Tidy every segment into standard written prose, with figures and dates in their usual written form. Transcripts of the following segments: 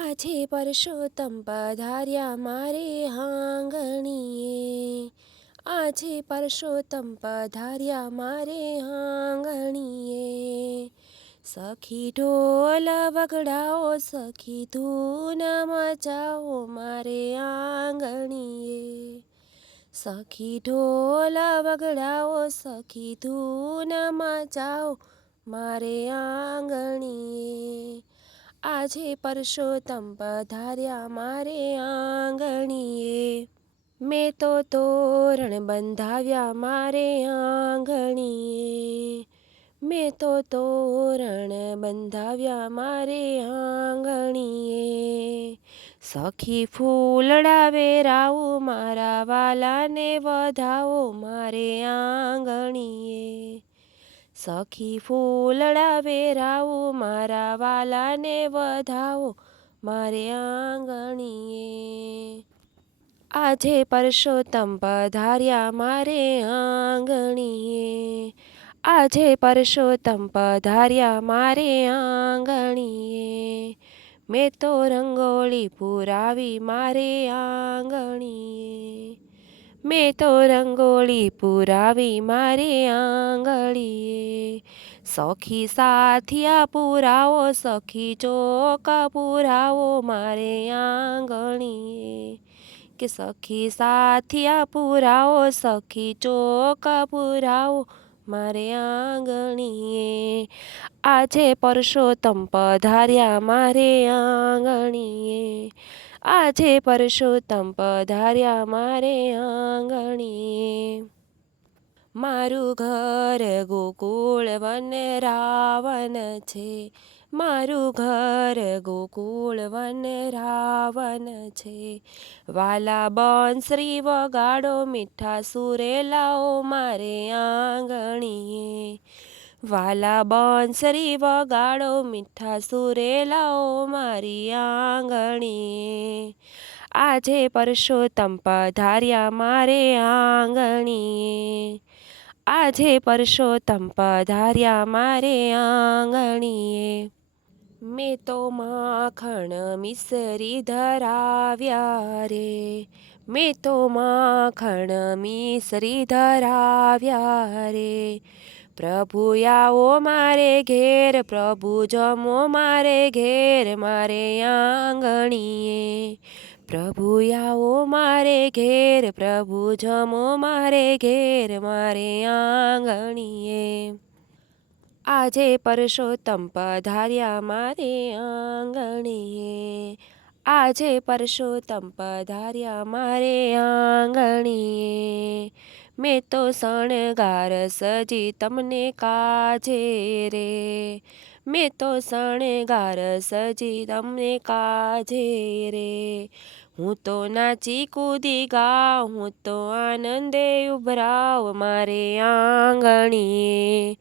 આજે પરસોત્તમ પધાર્યા મારે આંગણીએ. આજે પરસોત્તમ પધાર્યા મારે આંગણીએ. સખી ઢોલ વગડાઓ, સખી ધૂન મચાવો મારે આંગણીએ. સખી ઢોલ વગડાઓ, સખી ધૂન મચાવો મારે આંગણીએ. આજે પરસોત્તમ પધાર્યા મારે આંગણીએ. મેં તો તોરણ બંધાવ્યા મારે આંગણીએ. મેં તો તોરણ બંધાવ્યા મારે આંગણીએ. સખી ફૂલડા વેરાવો, મારા વાલાને વધાવો મારે આંગણીએ. સખી ફૂલડા વેરાવો, મારા વાલાને વધાવો મારે આંગણીએ. આજે પરસોત્તમ પધાર્યા મારે આંગણીએ. આજે પરસોત્તમ પધાર્યા મારે આંગણીએ. મેં તો રંગોળી પુરાવી મારે આંગણીએ. મેં તો રંગોળી પુરાવી મારે આંગણીએ. સખી સાથિયા પુરાવો, સખી ચોક પુરાવો મારે આંગણીએ. કે સખી સાથિયા પુરાવો, સખી ચોક પુરાવો મારે આંગણીએ. આજે પરસોત્તમ પધાર્યા મારે આંગણીએ. આજે પરસોત્તમ પધાર્યા મારે આંગણીએ. મારું ઘર ગોકુળ વન રાવન છે. મારું ઘર ગોકુળ વન રાવન છે. વાલા બંસરી વગાડો, મીઠા સુરે લાવો મારે આંગણીએ. વાલા બંસરી વગાડો, મીઠા સુરે લાવો મારી આંગણીએ. આજે પરસોત્તમ પધાર્યા મારે આંગણીએ. આજે પરસોત્તમ પધાર્યા મારે આંગણીએ. મેં તો માખણ મિસરી ધરાવ્યા રે. મેં તો માખણ મિસરી ધરાવ્યા રે. પ્રભુ આવો મારે ઘેર, પ્રભુ જમો મારે ઘેર મારે આંગણીએ. પ્રભુ આવો મારે ઘેર, પ્રભુ જમો મારે ઘેર મારે આંગણીએ. આજે પરસોત્તમ પધાર્યા મારે આંગણીએ. આજે પરસોત્તમ પધાર્યા મારે આંગણીએ. મેં તો શણગાર સજી તમને કાજે રે. મેં તો શણગાર સજી તમને કાજે રે. હું તો નાચી કૂદી ગાઉં, હું તો આનંદે ઉભરાવ મારે આંગણીએ.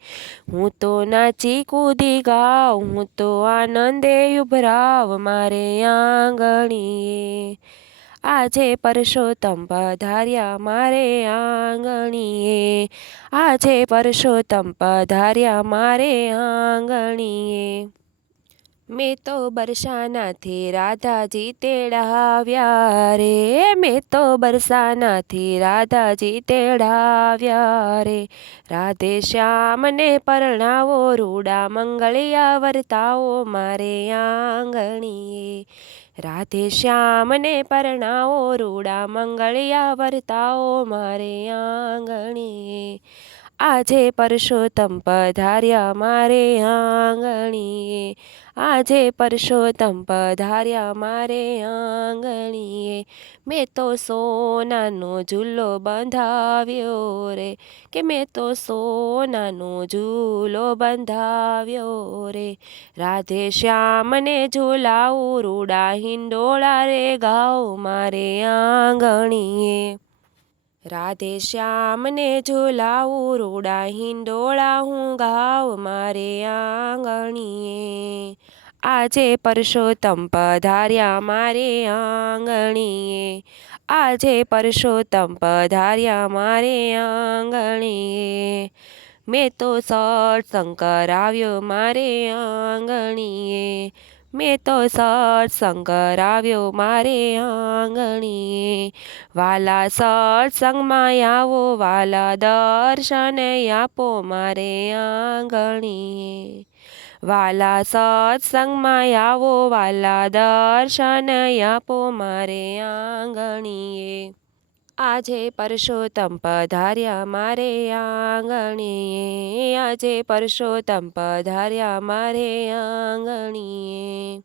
હું તો નાચી કૂદી ગાઉં, હું તો આનંદે ઉભરાવ મારે આંગણીએ. આજે પરસોત્તમ પધાર્યા મારે આંગણીએ. આજે પરસોત્તમ પધાર્યા મારે આંગણીએ. મેં તો બરસાનાથી રાધાજી તેડાવ્યા રે. મેં તો બરસાનાથી રાધાજી તેડાવ્યા રે. રાધે શ્યામને પરણાવો, રૂડા મંગળિયા વર્તાવો મારે આંગણીએ. રાધે શ્યામને પરણાવો, રૂડા મંગળિયા વર્તાવો મારે આંગણીએ. આજે પરસોત્તમ પધાર્યા મારે આંગણીએ. આજે પરસોત્તમ પધાર્યા મારે આંગણીએ. મેં તો સોનાનો ઝૂલો બંધાવ્યો રે. કે મેં તો સોનાનો ઝૂલો બંધાવ્યો રે. રાધે શ્યામને ઝૂલાવું, રૂડા હિંડોળા રે ગાઓ મારે આંગણીએ. રાધે શ્યામને ઝૂલાવું, રૂડા હિંડોળા હું ગાવ મારે આંગણીએ. આજે પરસોત્તમ પધાર્યા મારે આંગણીએ. આજે પરસોત્તમ પધાર્યા મારે આંગણીએ. મેં તો સત્સંગ કરાવ્યો મારે આંગણીએ. મેં તો સત્સંગ કરાવ્યો મારે આંગણીએ. વાલા સત્સંગમાં આવો, વાલા દર્શન આપો મારે આંગણીએ. વાલા સત્સંગમાં આવો, વાલા દર્શન આપો મારે આંગણીએ. આજે પરસોત્તમ પધાર્યા મારે આંગણીએ. આજે પરસોત્તમ પધાર્યા મારે આંગણીએ.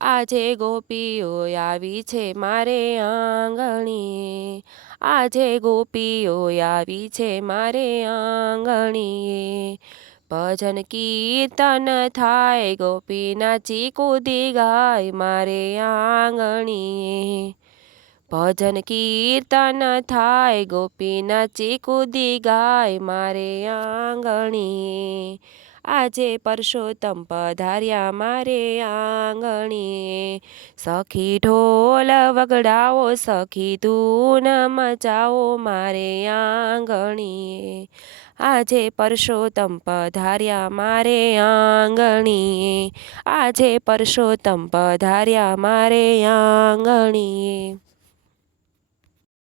આજે ગોપીઓ આવી છે મારે આંગણીએ. આજે ગોપીઓ આવી છે મારે આંગણીએ. ભજન કીર્તન થાય, ગોપી નાચી કૂદી ગાય મારે આંગણીએ. ભજન કીર્તન થાય, ગોપી નાચી કૂદી ગાય મારે આંગણીએ. આજે પરસોત્તમ પધાર્યા મારે આંગણીએ. સખી ઢોલ વગડાવો, સખી ધૂન મચાવો મારે આંગણીએ. આજે પરસોત્તમ પધાર્યા મારે આંગણીએ. આજે પરસોત્તમ પધાર્યા મારે આંગણીએ.